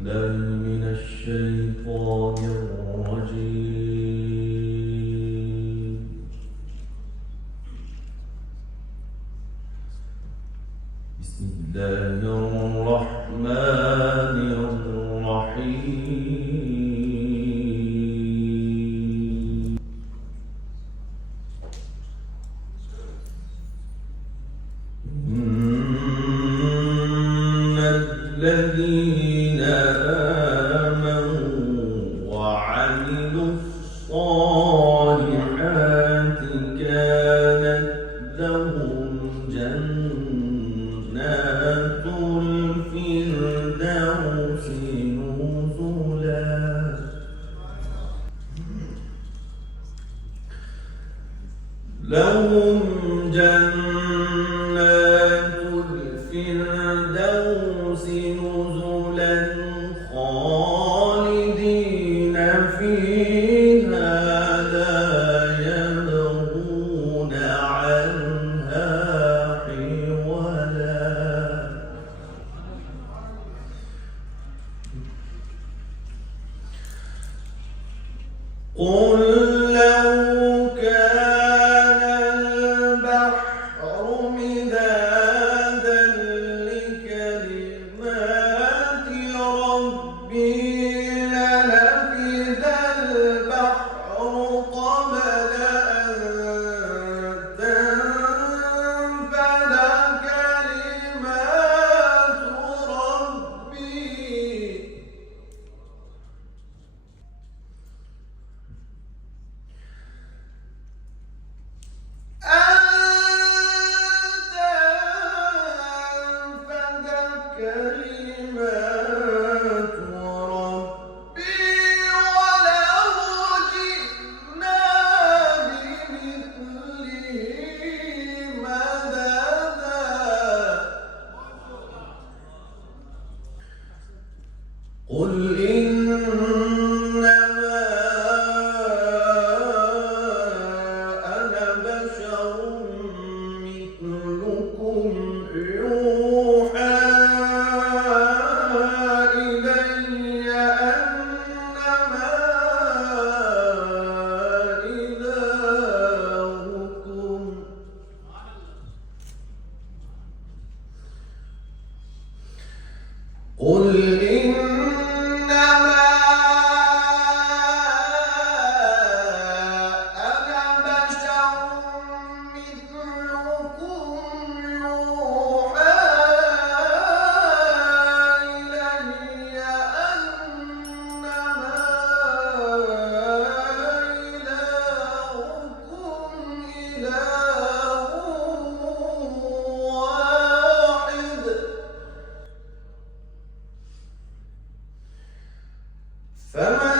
بالله من الشيطان الرجيم. بسم الله الرحمن الرحيم. إن الذين آمنوا وعملوا الصالحات كانت لهم جنات الفردوس نزلا. لهم جنات الفردوس نزلا خالدين فيها لا يبغون عنها حولا. قل لو كان البحر مدادا لكلمات ربي لنفد البحر قبل أن تنفد كلمات ربي. كلمات ربي ولو جئنا بمثله مددا. قل إنما أنا بشر مثلكم يوحى إلي أنما إلهكم قل إنما أنا بشر مثلكم يوحى إلي أنما إلهكم إله واحد. فمن